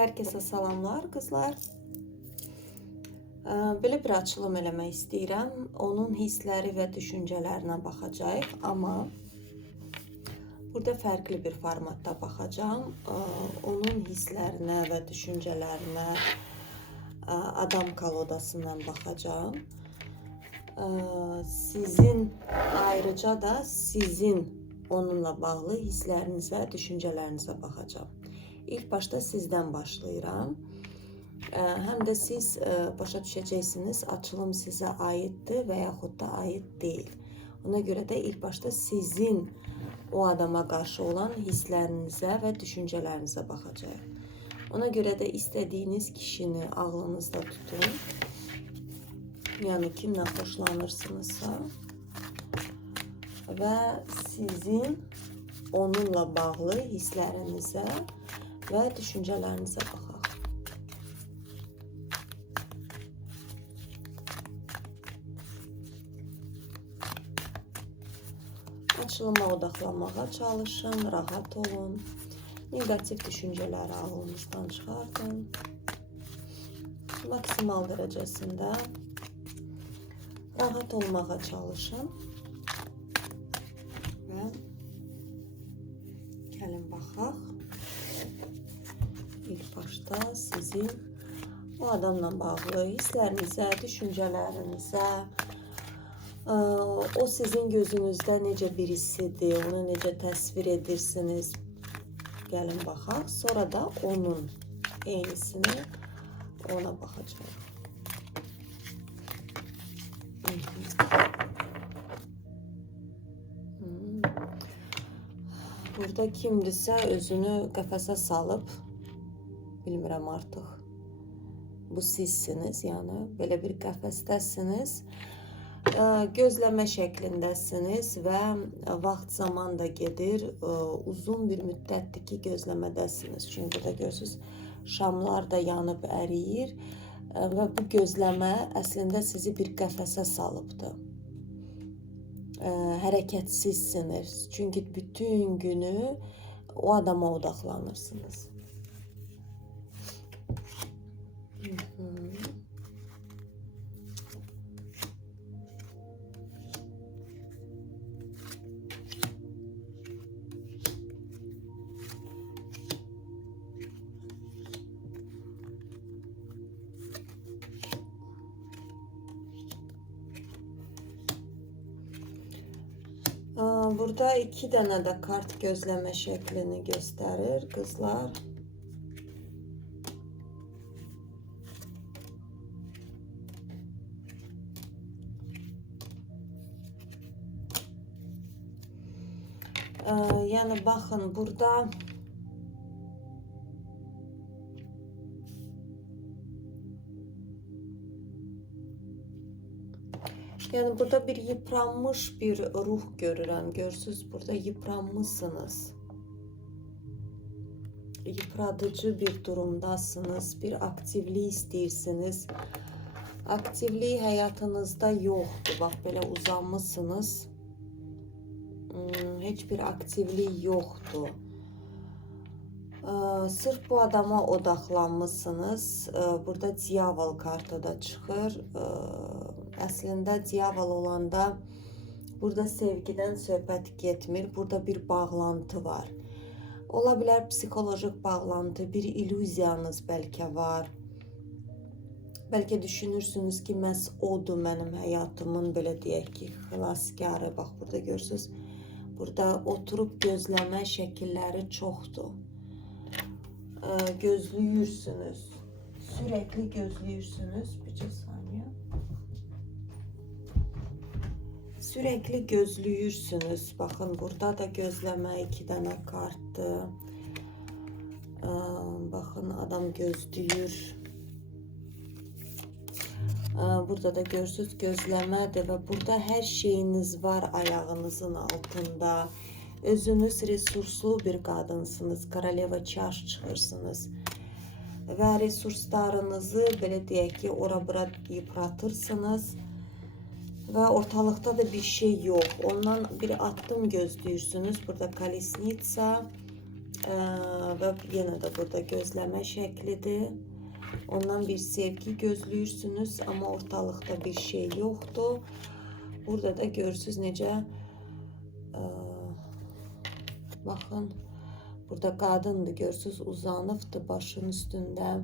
Herkese salamlar kızlar. Belə bir açılım eləmək istəyirəm. Onun hissləri və düşüncələrinə baxacağıq, amma burada fərqli bir formatda baxacağım. Onun hisslərinə və düşüncələrinə adam kolodasından baxacağım. Sizin ayrıca da sizin onunla bağlı hisslərinizə, düşüncələrinizə baxacağım. İlk başta sizdən başlayıram. Həm də siz başa düşəcəksiniz, açılım sizə aiddir və yaxud da aid deyil. Ona görə də ilk başta sizin o adama qarşı olan hisslərinizə və düşüncələrinizə baxacağıq. Ona görə də istədiyiniz kişini ağlınızda tutun. Yəni kimlə xoşlanırsınızsa və sizin onunla bağlı hisslərinizə və düşüncələrinizə baxaq. Açılıma odaqlanmağa çalışın, rahat olun. Negativ düşüncələri ağlınızdan çıxardın. Maksimal dərəcəsində rahat olmağa çalışın. Və gəlin baxaq. İlk başta sizin o adamla bağlı hisslərinizə, düşüncələrinizə, o sizin gözünüzdə necə birisidir, onu necə təsvir edirsiniz. Gəlin baxaq. Sonra da onun eynisini ona baxacağıq. Burada kimdirsə özünü qəfəsə salıb, bilmirəm artıq. Bu sizsiniz, yəni belə bir qəfəsdəsiniz. Gözləmə şəklindəsiniz və vaxt zaman da gedir. Uzun bir müddətdir ki, gözləmədəsiniz. Çünki burada görürsünüz, şamlar da yanıb əriyir və bu gözləmə əslində sizi bir qəfəsə salıbdır. Hərəkətsizsiniz. Çünki bütün günü o adama odaqlanırsınız. Burada 2 dənə də kart gözləmə şəklini göstərir qızlar. Yəni baxın, burada bir yıpranmış bir ruh görürəm. Görürsünüz, burada yıpranmışsınız. Yıpradıcı bir durumdasınız. Bir aktivlik istəyirsiniz. Aktivlik həyatınızda yoxdur. Bax, belə uzanmışsınız. Heç bir aktivlik yoxdur. Sırf bu adama odaqlanmışsınız. Burada diyavol kartı da çıxır. Əslində diyavol olanda burada sevgidən söhbət getmir. Burada bir bağlantı var. Ola bilər psixolojik bağlantı, bir illüziyanız bəlkə var. Bəlkə düşünürsünüz ki, məhz odur mənim həyatımın, belə deyək ki, xilaskarı. Bax, burada görürsünüz. Burada oturub gözləmə şəkilləri çoxdur. Gözləyirsiniz. Sürekli gözləyirsiniz. Bir saniyə. Sürekli gözləyirsiniz. Baxın, burada da gözləmə 2 dənə kartdır. Baxın, adam gözləyir. Burada da görürsünüz, gözləmədir və burada hər şeyiniz var ayağınızın altında. Özünüz resurslu bir qadınsınız. Koroleva çaş çıxırsınız. Və resurslarınızı, belə deyək ki, ora-bura yıpratırsınız. Və ortalıqda da bir şey yox. Ondan bir addım gözləyirsiniz. Burada kolesnitsa, Və yenə də burada gözləmə şəklidir. Ondan bir sevgi gözləyirsiniz, amma ortalıqda bir şey yoxdur. Burada da görürsünüz necə baxın, burada qadındır, görürsünüz uzanıbdır başın üstündə.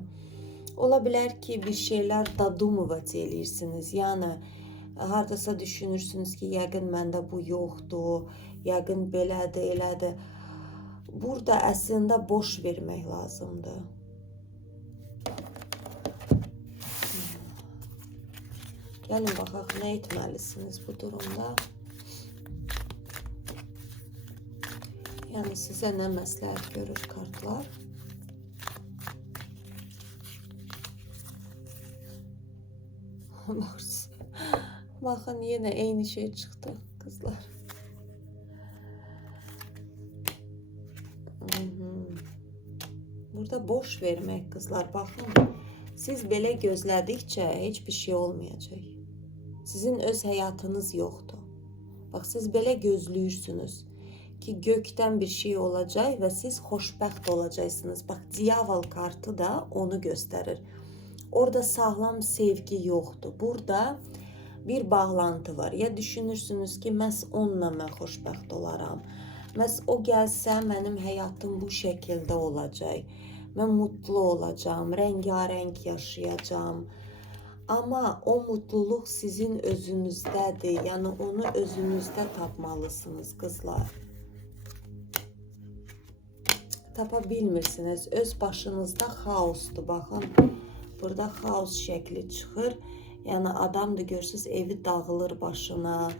Ola bilər ki, bir şeylər dadumovat eləyirsiniz. Yəni hardasa düşünürsünüz ki, yəqin məndə bu yoxdur, yəqin belədir, elədir. Burada əslində boş vermək lazımdır. Gəlin baxaq, nə etməlisiniz bu durumda? Yəni sizə nə məsləhət görür kartlar? Baxın, yenə eyni şey çıxdı qızlar. Burada boş vermək qızlar, baxın. Siz belə gözlədikcə heç bir şey olmayacaq. Sizin öz həyatınız yoxdur. Bax, siz belə gözləyirsiniz ki, göydən bir şey olacaq və siz xoşbəxt olacaqsınız. Bax, Diaval kartı da onu göstərir. Orada sağlam sevgi yoxdur. Burada bir bağlantı var. Ya düşünürsünüz ki, məhz onunla mən xoşbəxt olaram. Məhz o gəlsə, mənim həyatım bu şəkildə olacaq. Mən mutlu olacağım, rəngarəng yaşayacağım. Amma o mutluluq sizin özünüzdədir. Yəni onu özünüzdə tapmalısınız qızlar. Tapa bilmirsiniz. Öz başınızda xaosdur. Baxın, burada xaos şəkli çıxır. Yəni adam da görürsünüz, evi dağılır başına.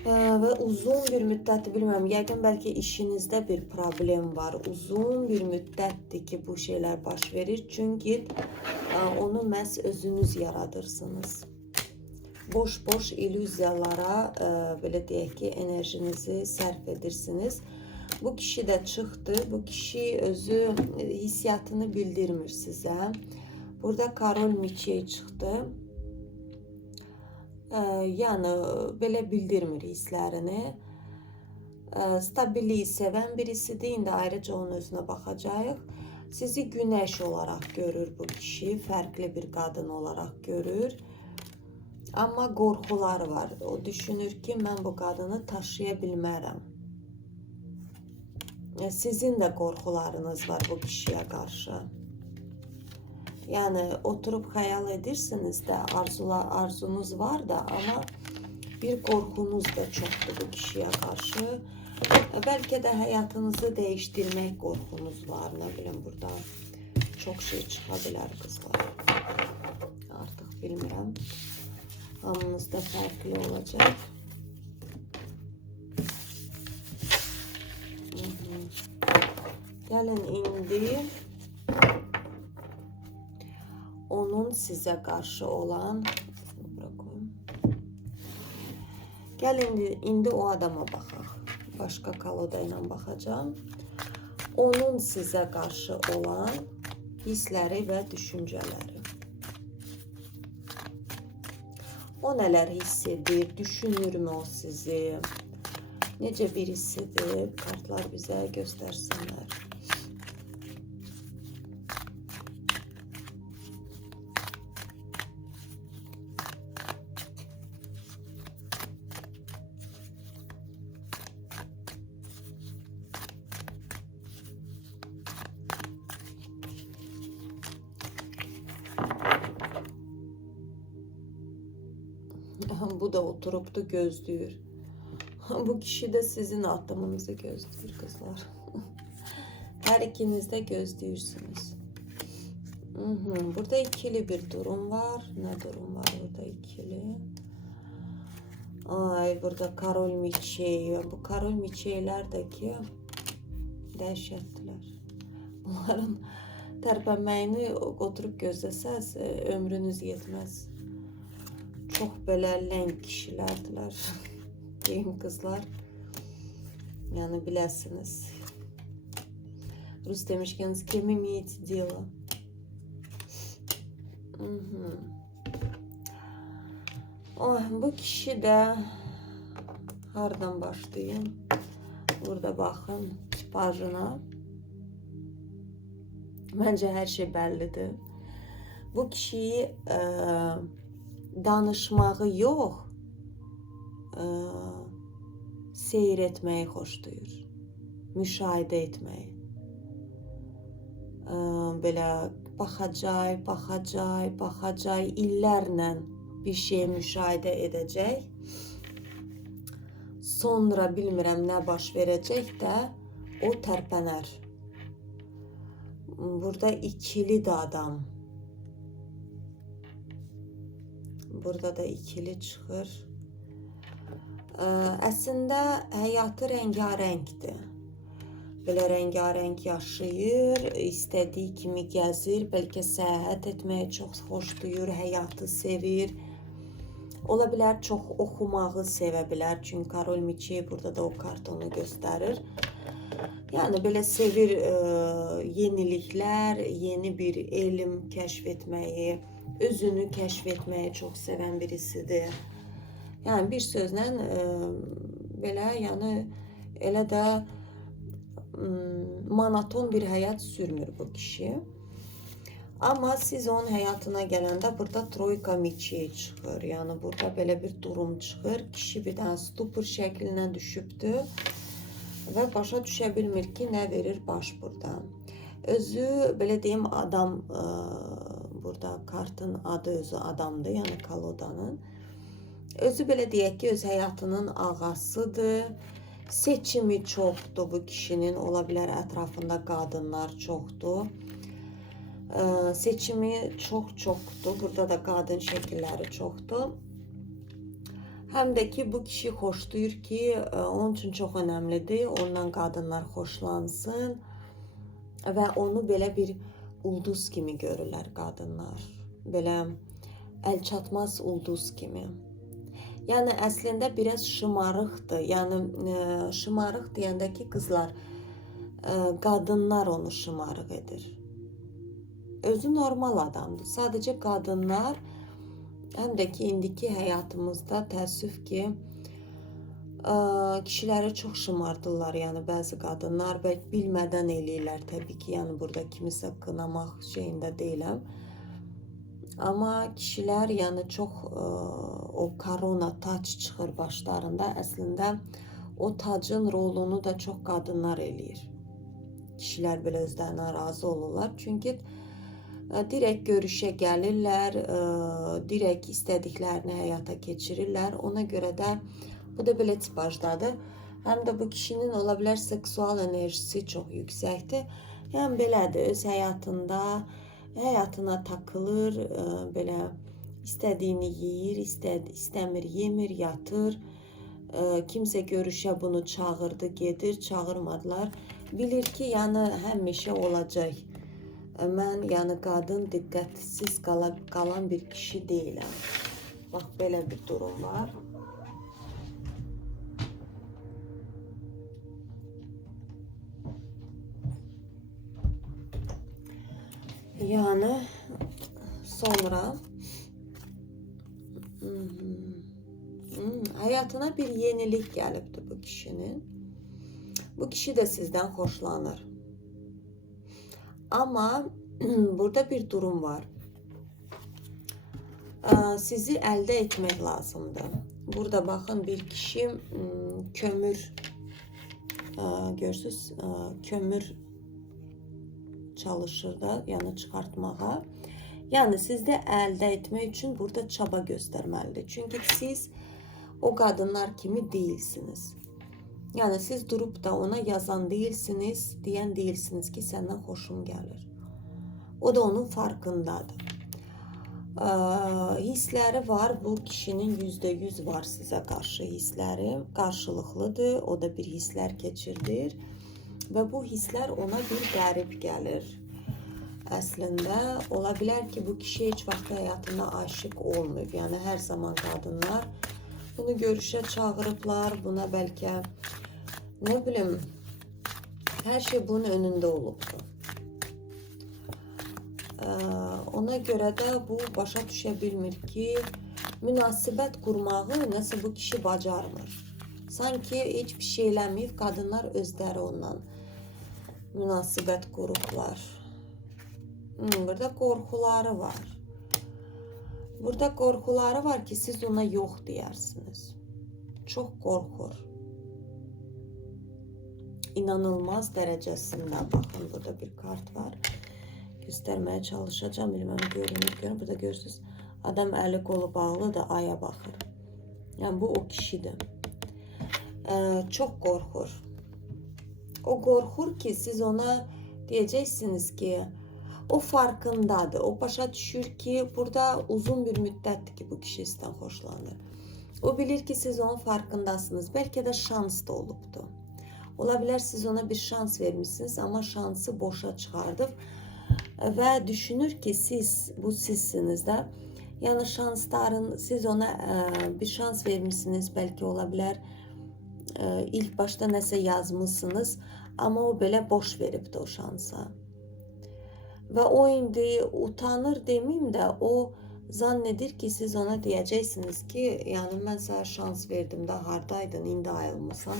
Və uzun bir müddətdir, bilmirəm, yəqin bəlkə işinizdə bir problem var. Uzun bir müddətdir ki, bu şeylər baş verir. Çünki onu məhz özünüz yaradırsınız. Boş-boş illüziyalara, belə deyək ki, enerjinizi sərf edirsiniz. Bu kişi də çıxdı. Bu kişi özü hissiyatını bildirmir sizə. Burada Karol Miçey çıxdı. Yəni, belə bildirmir hisslərini. Stabilliyi sevən birisidir. İndi ayrıca onun özünə baxacaq. Sizi günəş olaraq görür bu kişi. Fərqli bir qadın olaraq görür. Amma qorxular var. O düşünür ki, mən bu qadını taşıya bilmərəm. Sizin də qorxularınız var bu kişiyə qarşı. Yəni, oturub xəyal edirsiniz də, arzunuz var da, amma bir qorxunuz da çoxdur bu kişiyə qarşı. Bəlkə də həyatınızı dəyişdirmək qorxunuz var, nə bilim, burada çox şey çıxa bilər qızlar. Artıq bilmirəm, hamınız da fərqli olacaq. Gəlin indi onun sizə qarşı olan, gəlin indi o adama baxaq. Başqa kaloda ilə baxacağım. Onun sizə qarşı olan hissləri və düşüncələri. O nələr hiss edir, düşünürmü o sizi? Necə birisidir? Kartlar bizə göstərsinlər. Bu da oturubdu, gözləyir. Bu kişi də sizin addımınızı gözləyir qızlar. Hər ikiniz də gözləyirsiniz. Burada ikili bir durum var. Nə durum var burada ikili? Ay, burada Karol Miçey. Bu Karol Miçeylər də ki, dəhşətdilər. Bunların tərpənməyini oturub gözləsəz, ömrünüz yetməz. Çox belə ləng kişilərdilər. Deyim qızlar. Yəni biləsiniz. Rus demişkən, с кем имеете дело? Bu kişi də hardan başlayayım? Burada baxın. tipajına. Bence her şey bellidir. Bu kişiyi danışmağı yox, seyir etməyi xoşlayır. Müşahidə etməyi. Belə baxacaq, illərlə bir şeyi müşahidə edəcək. Sonra bilmirəm nə baş verəcək də o tərpənər. Burada ikili də adam. Burada da ikili çıxır. Əslində həyatı rəngarəngdir. Belə rəngarəng yaşayır, istədiyi kimi gəzir, bəlkə səyahət etməyi çox xoşlayır, həyatı sevir. Ola bilər çox oxumağı sevə bilər, çünki Karol Miçi burada da o kartonu göstərir. Yəni belə sevir yeniliklər, yeni bir elm kəşf etməyi, özünü kəşf etməyi çox sevən birisidir. Yəni bir sözlə belə, yəni elə də monoton bir həyat sürmür bu kişi. Amma siz onun həyatına gələndə burada Troika Miçi çıxır. Yəni burada belə bir durum çıxır. Kişi bir dənə stupor şəklinə düşübdür və başa düşə bilmir ki, nə verir baş burada. Özü belə deyim adam, burada kartın adı özü adamdır, yəni kolodanın. Özü belə deyək ki, öz həyatının ağasıdır. Seçimi çoxdur bu kişinin, ola bilər ətrafında qadınlar çoxdur. Seçimi çoxdur, burada da qadın şəkilləri çoxdur. Həm də ki, bu kişi xoşlayır ki, onun üçün çox önəmlidir, ondan qadınlar xoşlansın və onu belə bir ulduz kimi görürlər qadınlar. Belə əlçatmaz ulduz kimi. Yəni əslində biraz şımarıqdır. Yəni şımarıq deyəndə ki, qızlar, qadınlar onu şımarıq edir. Özü normal adamdır. Sadəcə qadınlar, həm də ki, indiki həyatımızda təəssüf ki, kişiləri çox şımardırlar. Yəni bəzi qadınlar bilmədən eləyirlər təbii ki, yəni burada kimisə qınamaq şeyində deyiləm. Amma kişilər yəni çox o korona, tac çıxır başlarında. Əslində o tacın rolunu da çox qadınlar eləyir. Kişilər belə özlərinə razı olurlar. Çünki direkt görüşə gəlirlər, direkt istədiklərini həyata keçirirlər. Ona görə də bu da belə tipajdadır. Həm də bu kişinin ola bilər seksual enerjisi çox yüksəkdir. Yəni belədir, öz həyatına takılır, belə istədiyini yeyir, istəmir, yemir, yatır. Kimsə görüşə bunu çağırdı, gedir, çağırmadılar. Bilir ki, yəni həmişə olacaq. Mən yəni qadın diqqətsiz qalan bir kişi deyiləm. Bax, belə bir durum var. Yəni sonra həyatına bir yenilik gəlibdir bu kişinin. Bu kişi də sizdən xoşlanır. Amma burada bir durum var. Sizi əldə etmək lazımdır. Burada baxın, bir kişi kömür, görürsünüz, kömür çalışır da, yəni çıxartmağa. Yəni sizdə əldə etmək üçün burada çaba göstərməlidir. Çünki siz o qadınlar kimi deyilsiniz. Yəni siz durub da ona yazan deyilsiniz, deyən deyilsiniz ki, səndən xoşum gəlir. O da onun farkındadır. Hissləri var, bu kişinin %100 var sizə qarşı hissləri. Qarşılıqlıdır, o da bir hisslər keçirdir. Və bu hisslər ona bir qərib gəlir. Əslində, ola bilər ki, bu kişi heç vaxt həyatında aşiq olmayıb. Yəni, hər zaman qadınlar bunu görüşə çağırıblar, buna bəlkə, nə bilim, hər şey bunun önündə olubdur. Ona görə də bu başa düşə bilmir ki, münasibət qurmağı nəsə bu kişi bacarmır. Sanki heç bir şey eləməyib, qadınlar özləri ondan münasibət qurublar. Burada qorxuları var. Burada qorxuları var ki, siz ona yox deyirsiniz. Çox qorxur. İnanılmaz dərəcəsində. Baxın, burada bir kart var. Göstərməyə çalışacağım. Bilməm, görünür. Burada görürsünüz. Adam əli qolu bağlıdır, aya baxır. Yəni, bu o kişidir. Çox qorxur. O qorxur ki, siz ona deyəcəksiniz ki, o farkındadır. O başa düşür ki, burada uzun bir müddətdir ki, bu kişi sizdən xoşlanır. O bilir ki, siz onun farkındasınız. Bəlkə də şans da olubdur. Ola bilər siz ona bir şans vermişsiniz, amma şansı boşa çıxardıb və düşünür ki, bu sizsiniz də. Yəni, şansların, siz ona bir şans vermişsiniz, bəlkə ola bilər ilk başda nəsə yazmışsınız, amma o belə boş veribdir o şansa. Və o indi utanır demeyim də, o zannedir ki, siz ona deyəcəksiniz ki, yəni mən sənə şans verdim də, hardaydın, indi ayrılmısan.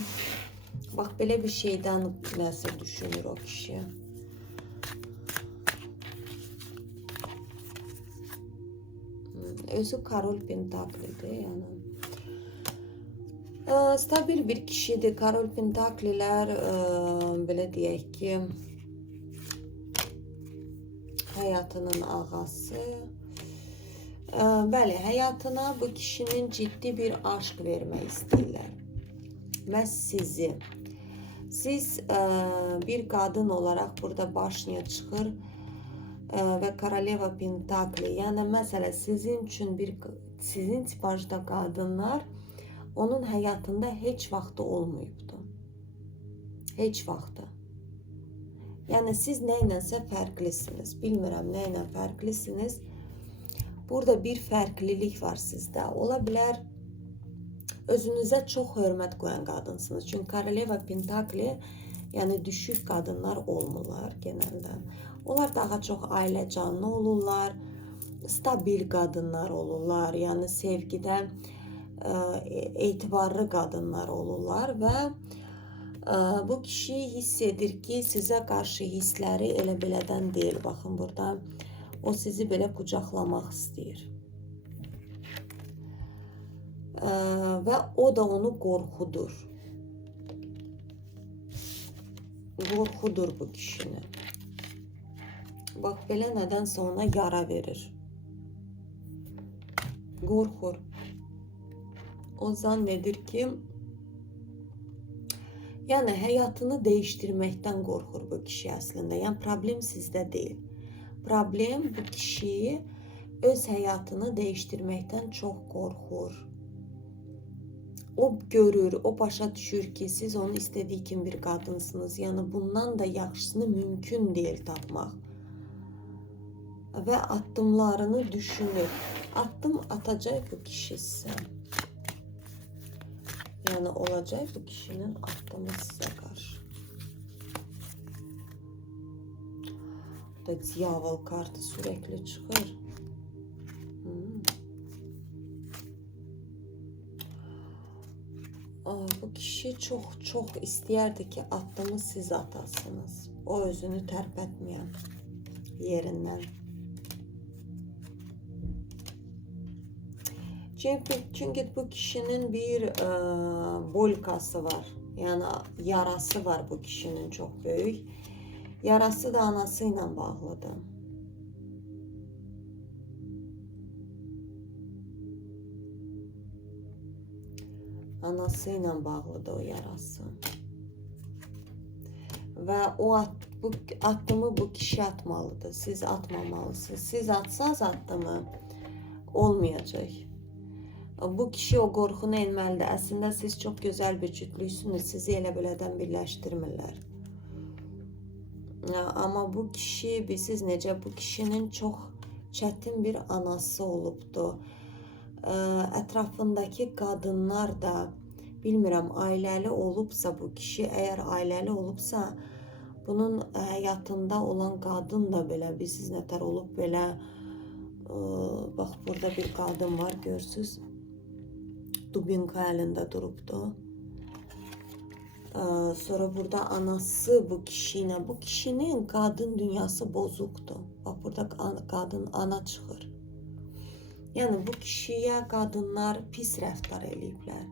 Bax, belə bir şeydən nəsə düşünür o kişi. Özü Karol Pentaklidir, yəni. Stabil bir kişidir. Karol Pentaklilər, belə deyək ki, həyatının ağası. Bəli, həyatına bu kişinin ciddi bir aşk vermək istəyirlər. Məhz sizi. Siz bir qadın olaraq burada başına çıxır və Koroleva Pentakli. Yəni, məsələ sizin üçün sizin tipajda qadınlar onun həyatında heç vaxtı olmayıbdı. Heç vaxtı. Yəni, siz nə ilənsə fərqlisiniz. Bilmirəm, nə ilə fərqlisiniz. Burada bir fərqlilik var sizdə. Ola bilər, özünüzə çox hörmət qoyan qadınsınız. Çünki Koroleva Pentakli, yəni düşük qadınlar olmurlar genəldə. Onlar daha çox ailə canlı olurlar, stabil qadınlar olurlar, yəni sevgidə etibarlı qadınlar olurlar və bu kişi hiss edir ki, sizə qarşı hissləri elə belədən deyil. Baxın, burada o sizi belə qucaqlamaq istəyir. Və o da onu qorxudur. Qorxudur bu kişini. Bax, belə nədənsə ona yara verir. Qorxur. O zannedir ki, yəni həyatını dəyişdirməkdən qorxur bu kişi əslində. Yəni, problem sizdə deyil. Problem bu kişiyi öz həyatını dəyişdirməkdən çox qorxur. O görür, o başa düşür ki, siz onu istədiyi kimi bir qadınsınız. Yəni, bundan da yaxşısını mümkün deyil tapmaq. Və addımlarını düşünür. Addım atacaq bu kişi sizə. Yəni, olacaq bu kişinin addımı sizə qarşı. Da diyavol kartı sürekli çıxır. Bu kişi çox istəyərdi ki, addımı siz atasınız. O özünü tərpətməyən yerindən. Çünki bu kişinin bir bolkası var. Yəni, yarası var bu kişinin çox böyük. Yarası da anası ilə bağlıdır. Anası ilə bağlıdır o yarası. Və o addımı bu kişi atmalıdır. Siz atmamalısınız. Siz atsanız addımı olmayacaq. Bu kişi o qorxunu elməlidir. Əslində siz çox gözəl bir cütlüksünüz. Sizi elə belədən birləşdirmirlər. Amma bu kişi, bilirsiniz necə, bu kişinin çox çətin bir anası olubdu. Ətrafındakı qadınlar da, bilmirəm, ailəli olubsa bu kişi, əgər ailəli olubsa, bunun həyatında olan qadın da belə, bilirsiniz nətər olub belə, bax, burada bir qadın var, görürsünüz. Dubinka əlində durubdu. Sonra burada anası bu kişiyle. Bu kişinin kadın dünyası bozuktu. Bak burada kadın ana çıxır. Yani bu kişiye kadınlar pis rəftar eləyiblər.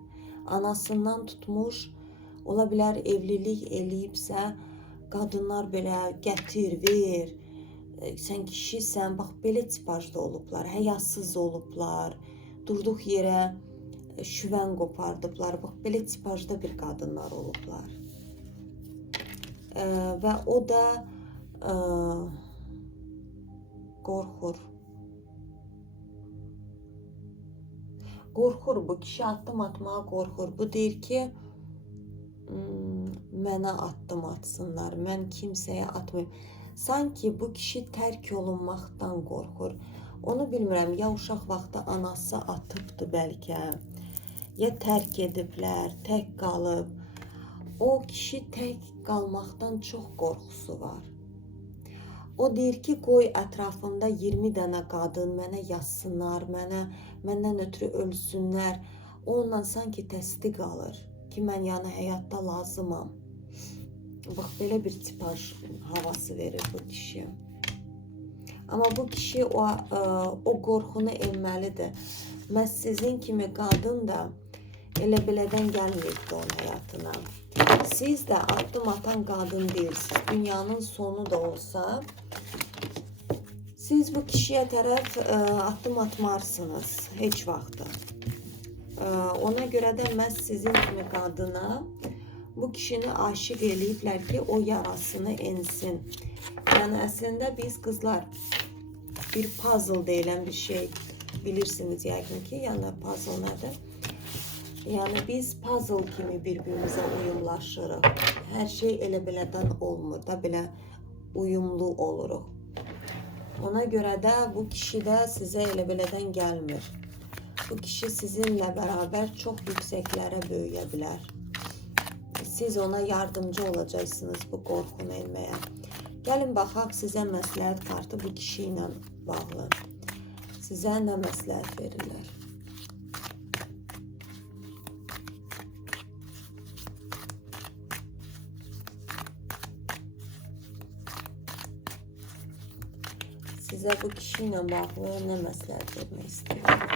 Anasından tutmuş, ola bilər evlilik eləyibsə, qadınlar belə gətir, ver. Sən kişisən, bax belə tipajda olublar, həyasız olublar, durduq yerə şüvən qopardıblar. Bax belə tipajda bir qadınlar olublar. Və o da qorxur. Qorxur, bu kişi addım atmağa qorxur. Bu deyir ki, mənə addım atsınlar, mən kimsəyə atmayım. Sanki bu kişi tərk olunmaqdan qorxur. Onu bilmirəm, ya uşaq vaxtı anası atıbdı bəlkə, ya tərk ediblər, tək qalıb. O kişi tək qalmaqdan çox qorxusu var. O deyir ki, qoy ətrafımda 20 dənə qadın mənə yazsınlar, məndən ötürü ölsünlər. Onunla sanki təsdiq alır ki, mən yəni həyatda lazımam. Bax, belə bir tipaj havası verir bu kişi. Amma bu kişi o qorxunu enməlidir. Məhz sizin kimi qadın da elə belədən gəlməyibdi onun həyatına. Siz də addım atan qadın deyilsiniz. Dünyanın sonu da olsa, siz bu kişiyə tərəf addım atmarsınız heç vaxtı. Ona görə də məhz sizin kimi qadına bu kişini aşiq eləyiblər ki, o yarasını ensin. Yəni əslində biz qızlar bir puzzle deyilən bir şey bilirsiniz yəqin ki, yəni puzzle nədir? Yəni biz puzzle kimi bir-birimizə uyumlaşırıq. Hər şey elə belədən olmur da, belə uyumlu oluruq. Ona görə də bu kişi də sizə elə belədən gəlmir. Bu kişi sizinlə bərabər çox yüksəklərə böyüyə bilər. Siz ona yardımcı olacaqsınız bu qorxunu enməyə. Gəlin baxaq sizə məsləhət kartı bu kişi ilə bağlı. Sizə nə məsləhət verirlər? Sizə bu kişi ilə bağlı nə məsləhət vermək istəyirəm?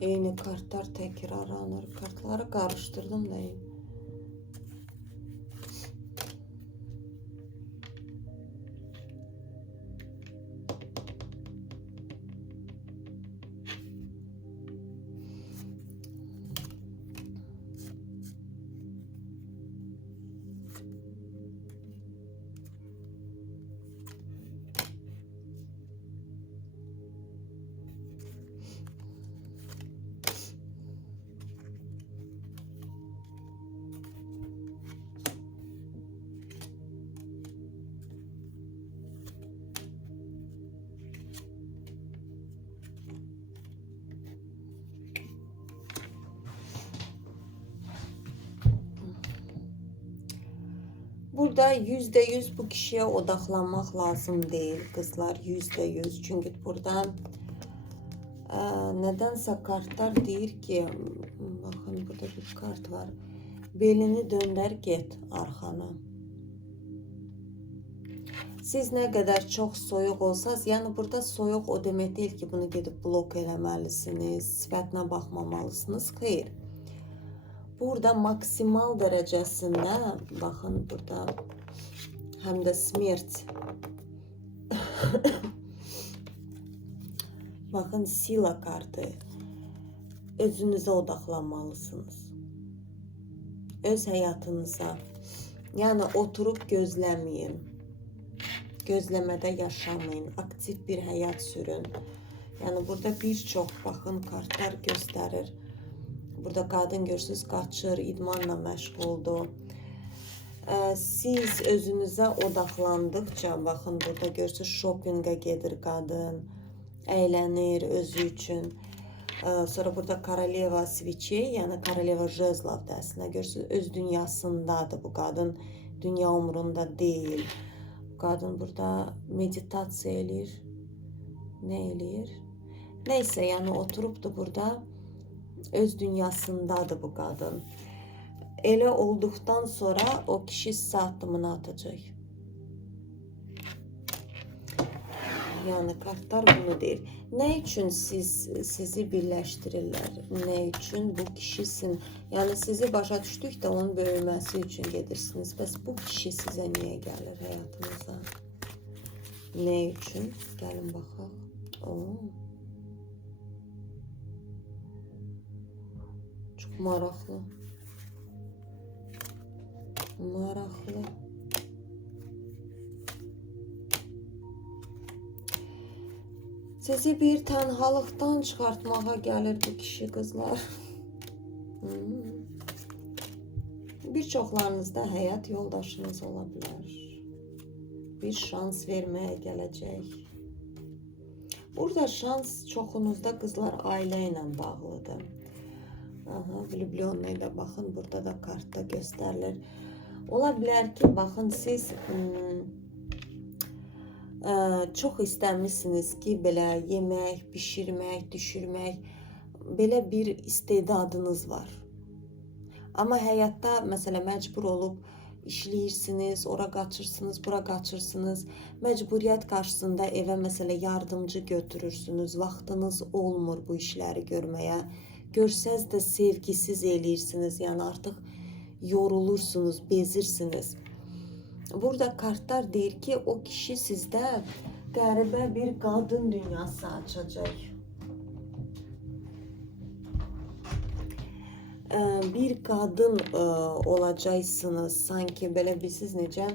Eyni kartlar təkrarlanır. Kartları qarışdırdım deyim. Burada %100 bu kişiye odaklanmak lazım değil kızlar, %100. Çünkü burada nedense kartlar deyir ki, bakın burada bir kart var. Belini döndər, get arxana. Siz ne kadar çok soyuq olsanız, yani burada soyuq o demek değil ki bunu gedib blok eləməlisiniz, sifətinə baxmamalısınız. Xeyr. Burada maksimal derecesinde, bakın burada hem de smert. Bakın sila kartı. Özünüze odaklanmalısınız. Öz hayatınıza. Yani oturup gözlemeyin. Gözlemede yaşamayın. Aktif bir hayat sürün. Yani burada birçok bakın kartlar gösterir. Burada qadın görürsünüz qaçır, idmanla məşğuldur. Siz özünüzə odaqlandıqca, baxın burada görürsünüz şopinqə gedir qadın, əylənir özü üçün. Sonra burada Koroleva Svechey, yəni Koroleva Jezlov da əslində görürsünüz, öz dünyasındadır bu qadın. Dünya umrunda deyil. Qadın burada meditasiya eləyir. Nə eləyir? Neysə, yəni oturubdur burada. Öz dünyasındadır bu qadın. Elə olduqdan sonra o kişi sizə addımını atacaq. Yəni kartlar bunu deyir. Nə üçün sizi birləşdirirlər? Nə üçün bu kişisin? Yəni sizi başa düşdükdə onun böyüməsi üçün gedirsiniz. Bəs bu kişi sizə niyə gəlir həyatınıza? Nə üçün? Gəlin baxaq. Çox maraqlı. Maraqlı. Sizi bir tənhalıqdan çıxartmağa gəlir bu kişi, qızlar. Bir çoxlarınızda həyat yoldaşınız ola bilər. Bir şans verməyə gələcək. Burada şans çoxunuzda qızlar ailə ilə bağlıdır. Влюбленные də baxın, burada da kartda göstərilir. Ola bilər ki, baxın, siz çox istəmişsiniz ki, belə yemək, bişirmək, düşürmək, belə bir istedadınız var. Amma həyatda, məsələn, məcbur olub işləyirsiniz, ora qaçırsınız, bura qaçırsınız, məcburiyyət qarşısında evə, məsələn, yardımcı götürürsünüz, vaxtınız olmur bu işləri görməyə. Görsəz də sevgisiz eləyirsiniz, yəni artıq yorulursunuz, bezirsiniz. Burada kartlar deyir ki, o kişi sizdə qəribə bir qadın dünyası açacaq. Bir qadın olacaqsınız, sanki belə bilirsiniz necə?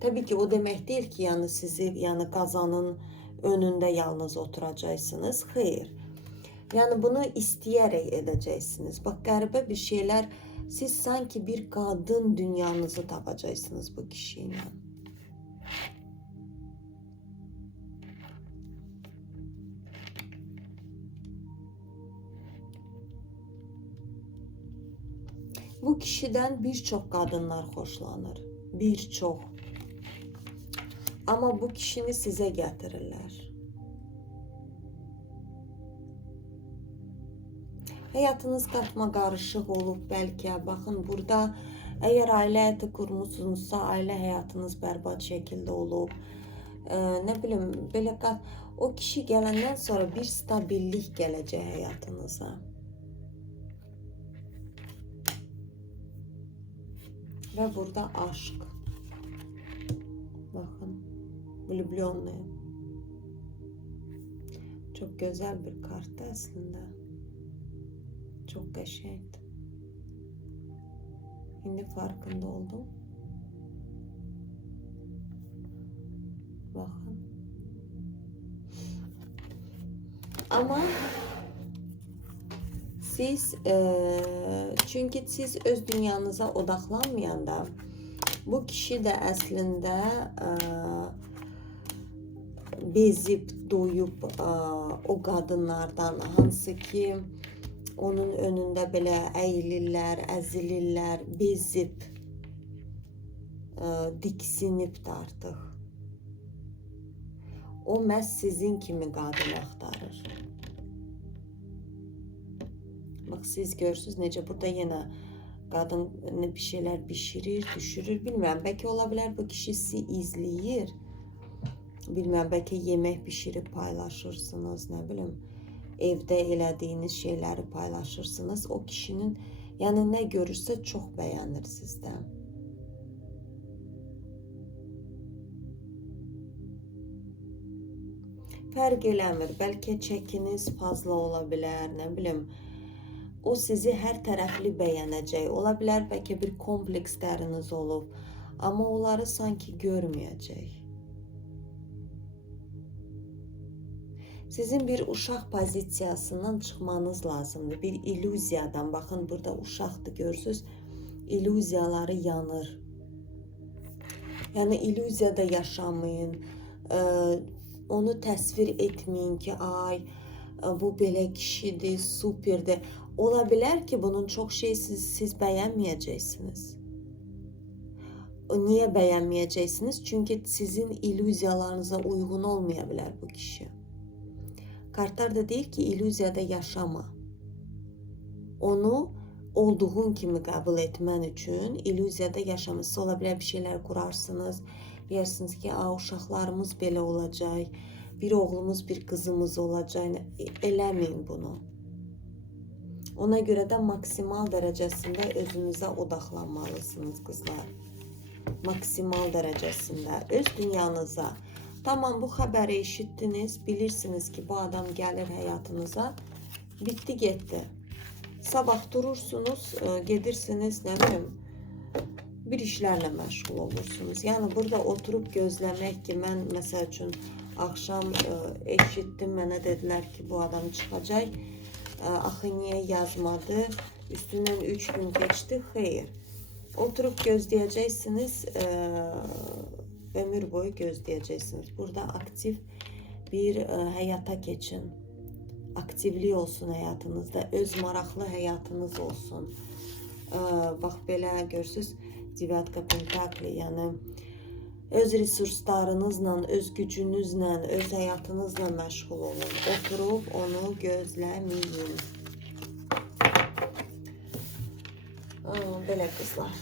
Təbii ki, o demək deyil ki, yəni sizi, yəni qazanın önündə yalnız oturacaqsınız. Xeyr. Yəni bunu istəyərək edəcəksiniz. Bax, qəribə bir şeylər. Siz sanki bir qadın dünyanızı tapacaqsınız bu kişi ilə. Bu kişidən bir çox qadınlar xoşlanır. Bir çox. Amma bu kişini sizə gətirirlər. Həyatınız qarışma qarışıq olub bəlkə. Baxın, burada əgər ailə həyatı qurmusunuzsa, ailə həyatınız bərbad şəkildə olub. Nə bilim, belə o kişi gələndən sonra bir stabillik gələcək həyatınıza. Və burada aşk. Baxın, влюбленные. Çox gözəl bir kartdır əslində. Çok qəşəngdir. İndi farkında oldum. Baxın. Amma siz, çünki siz öz dünyanıza odaqlanmayanda, bu kişi də əslində bezib, doyub o qadınlardan, hansı ki, onun önündə belə əyilirlər, əzilirlər, bezib, diksinib də artıq. O məhz sizin kimi qadın axtarır. Bax, siz görürsünüz necə burada yenə qadın bir şeylər bişirir, düşürür. Bilmirəm, bəlkə ola bilər bu kişi sizi izləyir. Bilmirəm, bəlkə yemək bişirib paylaşırsınız, nə bilim. Evdə elədiyiniz şeyləri paylaşırsınız. O kişinin, yəni nə görürsə çox bəyənir sizdən. Fərq eləmir. Bəlkə çəkiniz fazla ola bilər, nə bilim. O sizi hər tərəfli bəyənəcək. Ola bilər, bəlkə bir kompleksləriniz olub. Amma onları sanki görməyəcək. Sizin bir uşaq pozisiyasından çıxmanız lazımdır. Bir illüziyadan, baxın burada uşaqdır, görürsünüz, illüziyaları yanır. Yəni illüziyada yaşamayın, onu təsvir etməyin ki, ay, bu belə kişidir, superdir. Ola bilər ki, bunun çox şey siz bəyənməyəcəksiniz. Niyə bəyənməyəcəksiniz? Çünki sizin illüziyalarınıza uyğun olmaya bilər bu kişi. Kartlar da deyir ki, illüziyada yaşama. Onu olduğun kimi qəbul etmən üçün illüziyada yaşaması ola bilər, bir şeylər qurarsınız. Deyirsiniz ki, uşaqlarımız belə olacaq, bir oğlumuz, bir qızımız olacaq. Eləməyin bunu. Ona görə də maksimal dərəcəsində özünüzə odaqlanmalısınız qızlar. Maksimal dərəcəsində öz dünyanıza. Tamam, bu xəbəri eşitdiniz, bilirsiniz ki, bu adam gəlir həyatınıza, bitdi, getdi. Sabah durursunuz, gedirsiniz, nə bilim, bir işlərlə məşğul olursunuz. Yəni, burada oturub gözləmək ki, mən, məsəl üçün, axşam eşitdim, mənə dedilər ki, bu adam çıxacaq. Axı, niyə yazmadı? Üstündən 3 gün keçdi, xeyr. Oturub gözləyəcəksiniz, ömür boyu gözləyəcəksiniz. Burada aktiv bir həyata keçin. Aktivlik olsun həyatınızda, öz maraqlı həyatınız olsun. Bax, belə görürsünüz, Devatka Pentakli, yəni öz resurslarınızla, öz gücünüzlə, öz həyatınızla məşğul olun. Oturub onu gözləməyin. Belə qızlar.